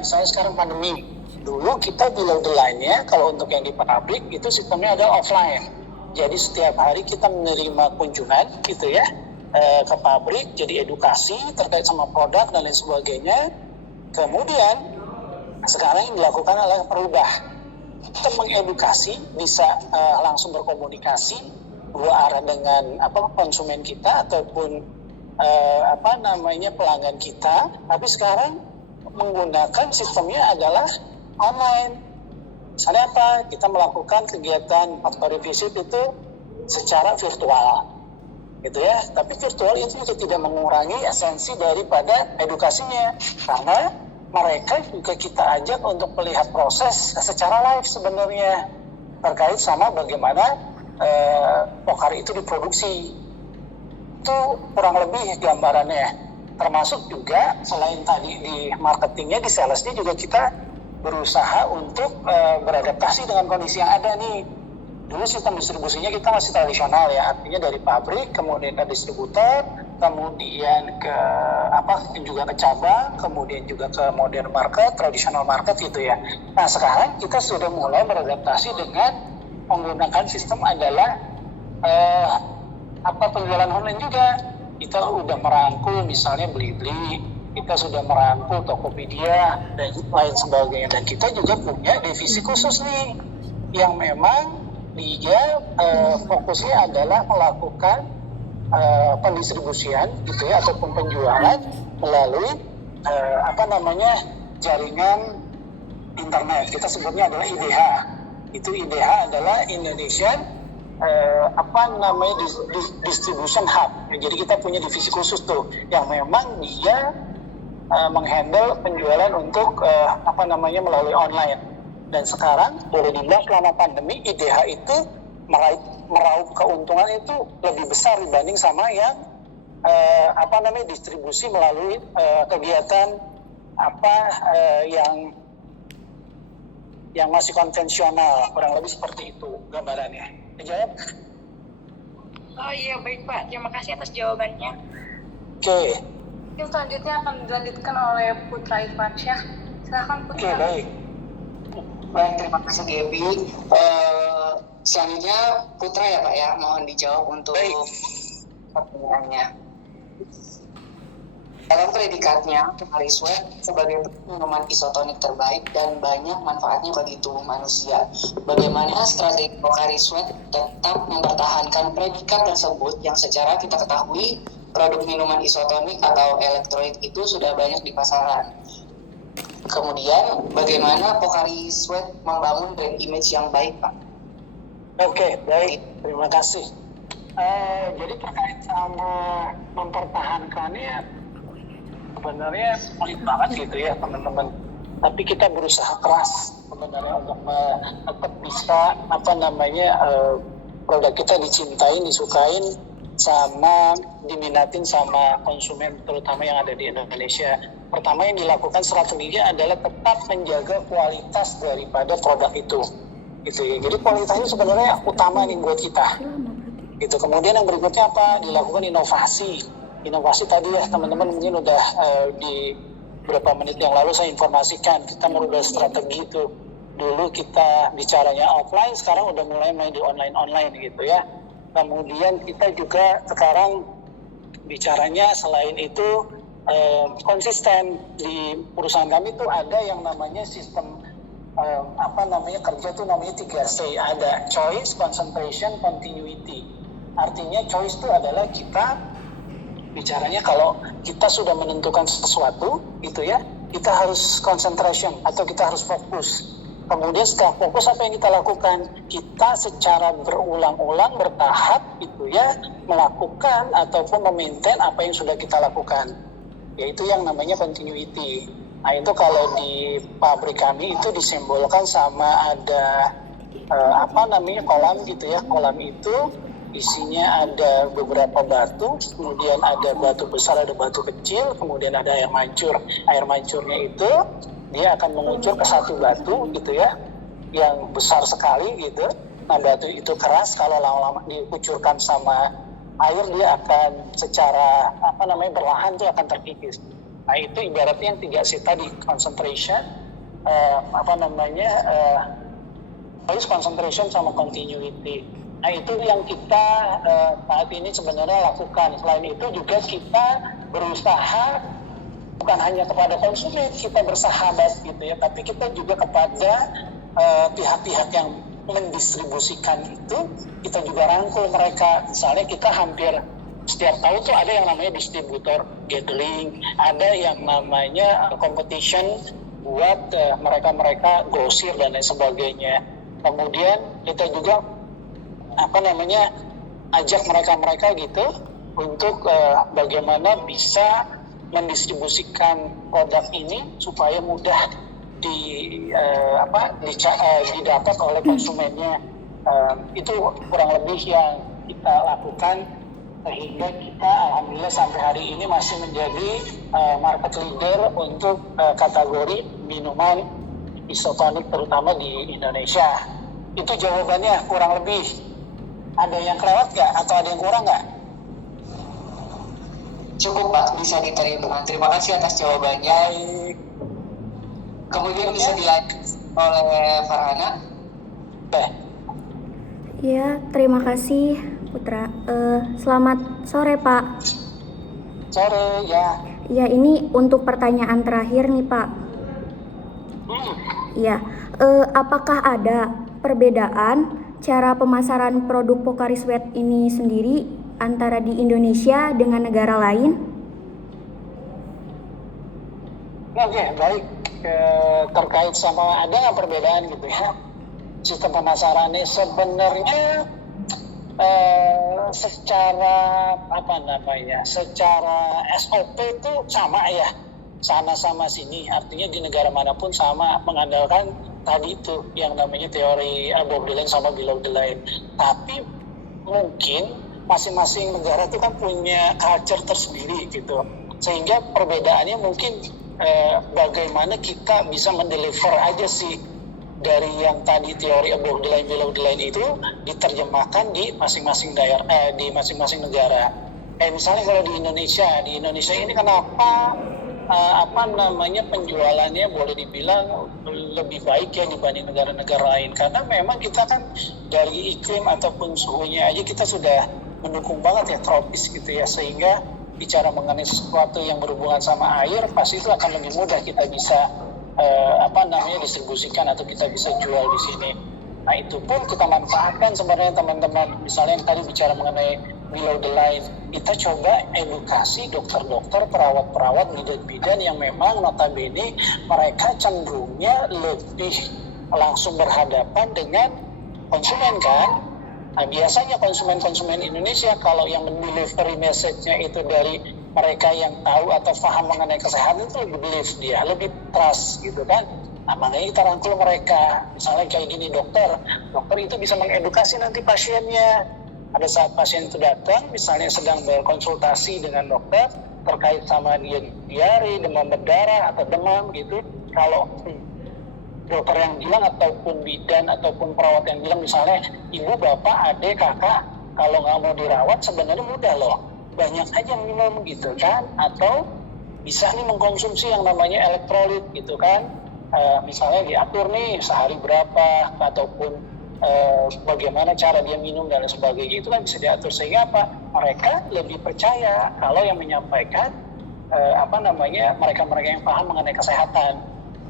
misalnya sekarang pandemi. Dulu kita below the line-nya, kalau untuk yang di pabrik, itu sistemnya ada offline. Jadi setiap hari kita menerima kunjungan gitu ya, ke pabrik, jadi edukasi terkait sama produk dan lain sebagainya. Kemudian sekarang yang dilakukan adalah perubah. Kita mengedukasi, bisa langsung berkomunikasi dua arah dengan konsumen kita ataupun pelanggan kita. Tapi sekarang menggunakan sistemnya adalah online. Misalnya apa? Kita melakukan kegiatan factory visit itu secara virtual, gitu ya. Tapi virtual itu juga tidak mengurangi esensi daripada edukasinya, karena mereka juga kita ajak untuk melihat proses secara live sebenarnya terkait sama bagaimana Pocari itu diproduksi. Itu kurang lebih gambarannya. Termasuk juga selain tadi di marketingnya, di salesnya juga kita berusaha untuk beradaptasi dengan kondisi yang ada nih. Dulu sistem distribusinya kita masih tradisional ya, artinya dari pabrik, kemudian ke distributor, kemudian ke juga ke cabang, kemudian juga ke modern market, traditional market gitu ya. Nah sekarang kita sudah mulai beradaptasi dengan menggunakan sistem adalah penjualan online juga. Kita udah merangkul misalnya Blibli, kita sudah merangkul Tokopedia dan lain sebagainya, dan kita juga punya divisi khusus nih yang memang dia fokusnya adalah melakukan pendistribusian gitu ya, ataupun penjualan melalui jaringan internet. Kita sebutnya adalah IDH. Itu IDH adalah Indonesian Distribution Hub. Jadi kita punya divisi khusus tuh yang memang dia menghandle penjualan untuk melalui online. Dan sekarang boleh dibilang selama pandemi IDH itu meraup keuntungan itu lebih besar dibanding sama yang distribusi melalui kegiatan yang masih konvensional, kurang lebih seperti itu gambarannya. Dijawab? Oh iya, baik Pak, terima kasih atas jawabannya. Oke. Mungkin selanjutnya akan dilanjutkan oleh Putra Irfansyah. Silakan Putra. Oke, baik. Baik, terima kasih Gaby. Selanjutnya Putra ya Pak ya, mohon dijawab untuk pertanyaannya. Dalam predikatnya, Pocari Sweat sebagai minuman isotonik terbaik dan banyak manfaatnya bagi tubuh manusia. Bagaimana strategi Pocari Sweat tetap mempertahankan predikat tersebut yang secara kita ketahui produk minuman isotonik atau elektrolit itu sudah banyak di pasaran. Kemudian, bagaimana Pocari Sweat membangun brand image yang baik, Pak? Oke, baik. Terima kasih. Jadi terkait sama mempertahankannya, sebenarnya sulit banget gitu ya teman-teman. Tapi kita berusaha keras sebenarnya untuk tetap bisa produk kita dicintain, disukain, sama diminatin sama konsumen terutama yang ada di Indonesia. Pertama yang dilakukan strateginya adalah tetap menjaga kualitas daripada produk itu, gitu ya. Jadi kualitasnya sebenarnya utama nih buat kita. Gitu. Kemudian yang berikutnya apa? Dilakukan inovasi. Inovasi tadi ya teman-teman mungkin udah di beberapa menit yang lalu saya informasikan kita merubah strategi itu. Dulu kita bicaranya offline, sekarang udah mulai main di online gitu ya. Kemudian kita juga sekarang bicaranya selain itu konsisten. Di perusahaan kami tuh ada yang namanya sistem kerja tuh namanya 3C. Ada choice, concentration, continuity. Artinya choice itu adalah kita bicaranya kalau kita sudah menentukan sesuatu gitu ya, kita harus concentration atau kita harus fokus. Kemudian setelah fokus apa yang kita lakukan? Kita secara berulang-ulang bertahap gitu ya melakukan ataupun memaintain apa yang sudah kita lakukan. Yaitu yang namanya continuity. Nah itu kalau di pabrik kami itu disimbolkan sama ada kolam gitu ya. Kolam itu isinya ada beberapa batu, kemudian ada batu besar, ada batu kecil, kemudian ada air mancur. Air mancurnya itu dia akan mengucur ke satu batu gitu ya, yang besar sekali gitu. Nah batu itu keras, kalau lama-lama dikucurkan sama air dia akan secara berlahan tuh akan terkikis. Nah itu ibaratnya yang 3C tadi, concentration, voice concentration sama continuity. Nah itu yang kita saat ini sebenarnya lakukan. Selain itu juga kita berusaha bukan hanya kepada konsumen kita bersahabat gitu ya, tapi kita juga kepada pihak-pihak yang mendistribusikan itu, kita juga rangkul mereka. Misalnya kita hampir setiap tahun tuh ada yang namanya distributor gathering, ada yang namanya competition buat mereka-mereka grosir dan lain sebagainya. Kemudian kita juga ajak mereka-mereka gitu untuk bagaimana bisa mendistribusikan produk ini supaya mudah didapat oleh konsumennya. Itu kurang lebih yang kita lakukan sehingga kita alhamdulillah sampai hari ini masih menjadi market leader untuk kategori minuman isotonik terutama di Indonesia. Itu jawabannya kurang lebih. Ada yang kelewat nggak atau ada yang kurang nggak? Cukup Pak, bisa diterima. Terima kasih atas jawabannya. Baik. Kemudian bisa dilanjut oleh Farhana. Ya, terima kasih Putra. Selamat sore Pak. Sore ya. Ya, ini untuk pertanyaan terakhir nih Pak. Ya, apakah ada perbedaan cara pemasaran produk Pocari Sweat ini sendiri antara di Indonesia dengan negara lain? Oke, baik. Terkait sama ada nggak perbedaan gitu ya sistem pemasarannya sebenarnya secara SOP itu sama ya, sana sama sini, artinya di negara manapun sama mengandalkan tadi itu yang namanya teori above the line sama below the line. Tapi mungkin masing-masing negara itu kan punya culture tersendiri gitu, sehingga perbedaannya mungkin bagaimana kita bisa mendeliver aja sih dari yang tadi teori above the line below the line itu diterjemahkan di masing-masing daerah, di masing-masing negara. Misalnya kalau di Indonesia ini kenapa penjualannya boleh dibilang lebih baik ya dibanding negara-negara lain, karena memang kita kan dari iklim ataupun suhunya aja kita sudah mendukung banget ya, tropis gitu ya, sehingga bicara mengenai sesuatu yang berhubungan sama air pasti itu akan lebih mudah kita bisa distribusikan atau kita bisa jual di sini. Nah itu pun kita manfaatkan sebenarnya teman-teman. Misalnya yang tadi bicara mengenai below the line, kita coba edukasi dokter-dokter, perawat-perawat, bidan-bidan yang memang notabene mereka cenderungnya lebih langsung berhadapan dengan konsumen kan. Nah biasanya konsumen Indonesia kalau yang mendelivery message-nya itu dari mereka yang tahu atau paham mengenai kesehatan itu lebih believe dia, lebih trust gitu kan. Nah makanya kita rangkul mereka, misalnya kayak gini, dokter itu bisa mengedukasi nanti pasiennya. Pada saat pasien itu datang, misalnya sedang berkonsultasi dengan dokter terkait sama dia diare, demam berdarah atau demam gitu, kalau dokter yang bilang ataupun bidan ataupun perawat yang bilang misalnya ibu, bapak, adik, kakak kalau nggak mau dirawat sebenarnya mudah loh, banyak aja yang minum gitu kan, atau bisa nih mengkonsumsi yang namanya elektrolit gitu kan, misalnya diatur nih sehari berapa ataupun bagaimana cara dia minum dan sebagainya, itu kan bisa diatur sehingga mereka lebih percaya kalau yang menyampaikan mereka-mereka yang paham mengenai kesehatan.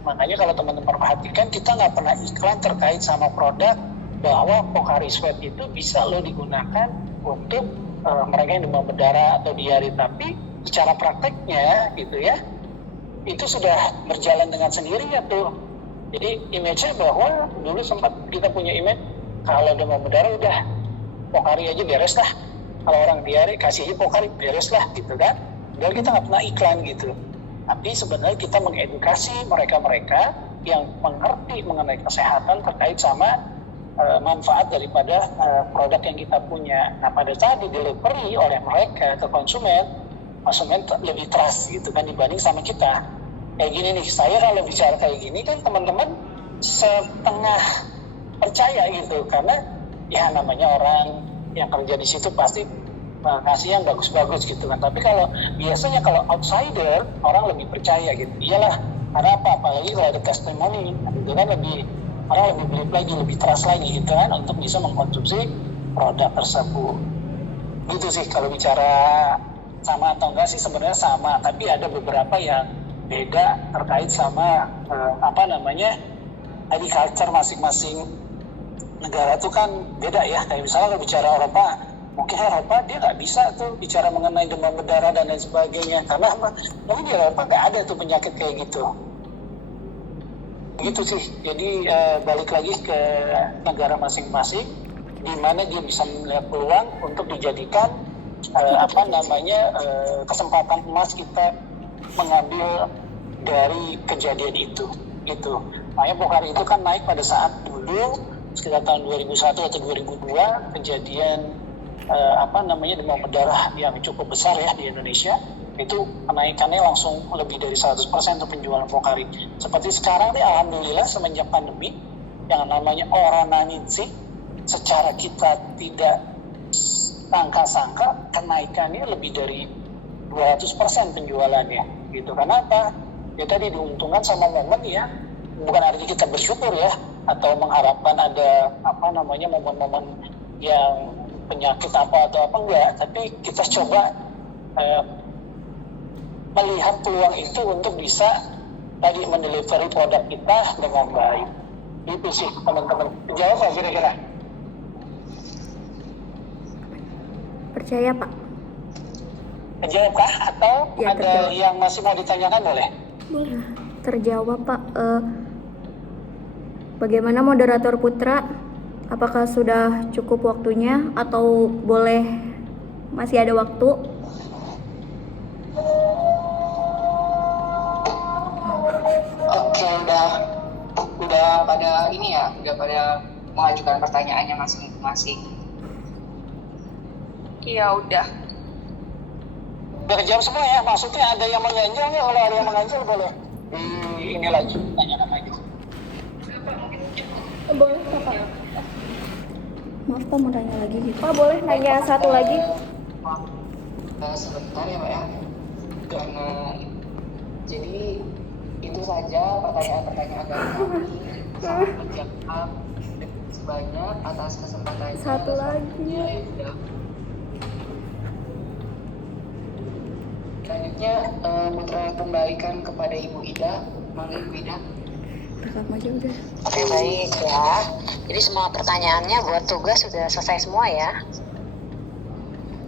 Makanya kalau teman-teman perhatikan, kita nggak pernah iklan terkait sama produk bahwa Pocari Sweat itu bisa lo digunakan untuk mereka yang demam berdarah atau diare, tapi secara prakteknya gitu ya, itu sudah berjalan dengan sendirinya tuh. Jadi image-nya bahwa dulu sempat kita punya image kalau demam berdarah udah Pocari aja beres lah, kalau orang diare kasih aja Pocari beres lah gitu kan. Dan kita nggak pernah iklan gitu. Tapi sebenarnya kita mengedukasi mereka-mereka yang mengerti mengenai kesehatan terkait sama manfaat daripada produk yang kita punya. Nah pada saat di delivery oleh mereka ke konsumen lebih trust gitu kan dibanding sama kita. Kayak gini nih, saya kalau bicara kayak gini kan teman-teman setengah percaya gitu, karena ya namanya orang yang kerja di situ pasti kasih yang bagus-bagus gitu kan. Tapi kalau biasanya kalau outsider orang lebih percaya gitu. Iyalah, karena apalagi kalau ada testimoni gitu kan, orang lebih beli lagi, lebih trust lagi gitu kan untuk bisa mengkonsumsi produk tersebut. Gitu sih kalau bicara sama atau enggak sih, sebenarnya sama, tapi ada beberapa yang beda terkait sama agriculture masing-masing negara tuh kan beda ya. Kayak misalnya kalau bicara Eropa, mungkin Eropa dia nggak bisa tuh bicara mengenai demam berdarah dan lain sebagainya, karena mungkin di Eropa nggak ada tuh penyakit kayak gitu. Gitu sih. Jadi balik lagi ke negara masing-masing, di mana dia bisa melihat peluang untuk dijadikan kesempatan emas kita mengambil dari kejadian itu gitu. Makanya Pokari itu kan naik pada saat dulu sekitar tahun 2001 atau 2002 kejadian demam berdarah yang cukup besar ya di Indonesia. Itu kenaikannya langsung lebih dari 100% untuk penjualan Pokari. Seperti sekarang nih, alhamdulillah semenjak pandemi yang namanya Orananinsi, secara kita tidak sangka-sangka kenaikannya lebih dari 200% penjualannya gitu. Kenapa? Ya tadi diuntungkan sama momen ya, bukan artinya kita bersyukur ya atau mengharapkan ada momen-momen yang penyakit atau apa enggak, tapi kita coba melihat peluang itu untuk bisa tadi mendelivery produk kita dengan baik. Itu sih teman-teman. Jawab nggak kira-kira? Percaya Pak? Terjawab kah? Atau Ya, ada terjawab. yang masih mau ditanyakan boleh? Boleh. Terjawab Pak. Bagaimana moderator Putra? Apakah sudah cukup waktunya atau boleh masih ada waktu? Oke, udah pada ini ya, udah pada mengajukan pertanyaannya masing-masing. Iya udah. Udah kejawab semua ya? Maksudnya ada yang mengganjal ya? Kalau ada yang mengganjal boleh ini lagi, tanyakan lagi. Boleh Pak. Maaf Pak, mau tanya lagi gitu. Pak boleh nanya satu lagi? Sebentar ya Pak ya, karena jadi itu saja pertanyaan-pertanyaan dari kami. Sangat berjangkau sebanyak atas kesempatannya. Satu lagi. Ya udah. Selanjutnya Putra kembalikan kepada Ibu Ida. Mangga Ibu Ida. Rekam aja udah. Oke, baik ya. Jadi semua pertanyaannya buat tugas sudah selesai semua ya.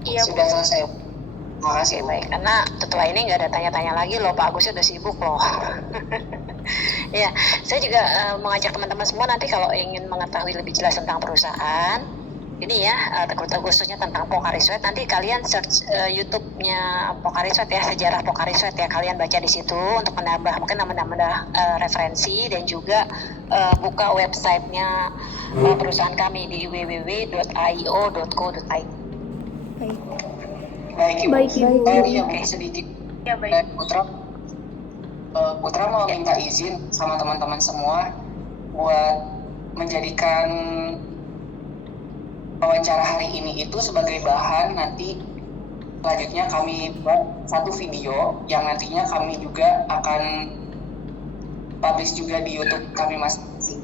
Iya Sudah selesai. Terima kasih. Oke, baik. Karena setelah ini nggak ada tanya-tanya lagi loh, Pak Agus udah sibuk loh. Ya, saya juga mengajak teman-teman semua nanti kalau ingin mengetahui lebih jelas tentang perusahaan, ini ya, khususnya tentang Pokari Sweat, nanti kalian search YouTube-nya Pokari Sweat ya, sejarah Pokari Sweat ya, kalian baca di situ untuk menambah referensi dan juga buka websitenya perusahaan kami di www.io.co.id. Baik. Baik Ibu. Baik, Ibu. Iya, sedikit. Ya baik. Putra mau minta izin sama teman-teman semua buat menjadikan wawancara hari ini itu sebagai bahan nanti selanjutnya kami buat satu video yang nantinya kami juga akan publish juga di YouTube kami masing-masing.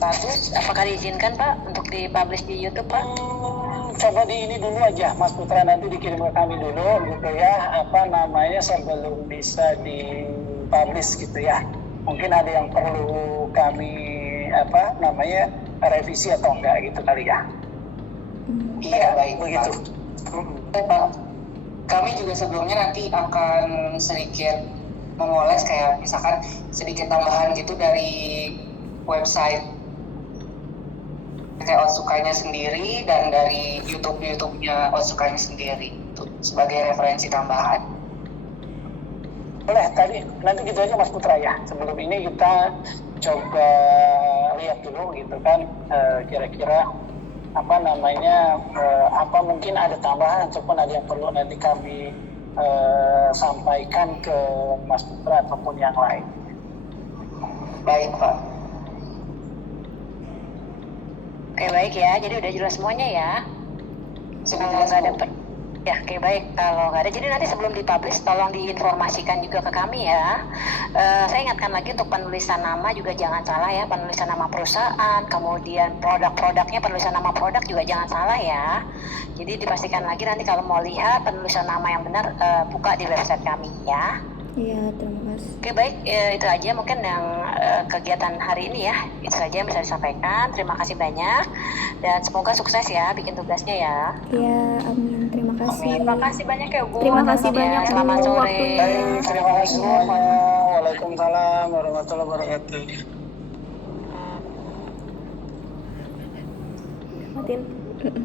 Bagus, apakah diizinkan Pak untuk dipublish di YouTube Pak? Coba di ini dulu aja, Mas Putra, nanti dikirim ke kami dulu gitu ya, sebelum bisa dipublish gitu ya. Mungkin ada yang perlu kami revisi atau enggak gitu kali ya. Iya, baik Begitu. Pak. Kami juga sebelumnya nanti akan sedikit memoles kayak misalkan sedikit tambahan gitu dari website kayak Otsukanya sendiri dan dari YouTube-nya Otsukanya sendiri itu sebagai referensi tambahan. Boleh, nanti gitu aja Mas Putra ya. Sebelum ini kita coba lihat dulu gitu kan, kira-kira apa mungkin ada tambahan ataupun ada yang perlu nanti kami sampaikan ke Mas Putra ataupun yang lain. Baik Pak. Oke, baik ya, jadi udah jelas semuanya ya. Sudah Kalau jelas, nggak ada Bu. ya, oke baik. Kalau nggak ada, jadi nanti sebelum dipublish tolong diinformasikan juga ke kami ya. Saya ingatkan lagi untuk penulisan nama juga jangan salah ya, penulisan nama perusahaan, kemudian produk-produknya penulisan nama produk juga jangan salah ya. Jadi dipastikan lagi nanti kalau mau lihat penulisan nama yang benar buka di website kami ya. Iya, terima kasih. Oke baik, itu aja mungkin yang kegiatan hari ini ya. Itu saja yang bisa disampaikan. Terima kasih banyak dan semoga sukses ya bikin tugasnya ya. Iya, amin. Terima kasih. Terima kasih banyak ya Bu. Terima kasih Ya, banyak Bu selamat sore. waktunya. Baik, terima kasih semuanya. Waalaikumsalam warahmatullahi wabarakatuh. Matiin.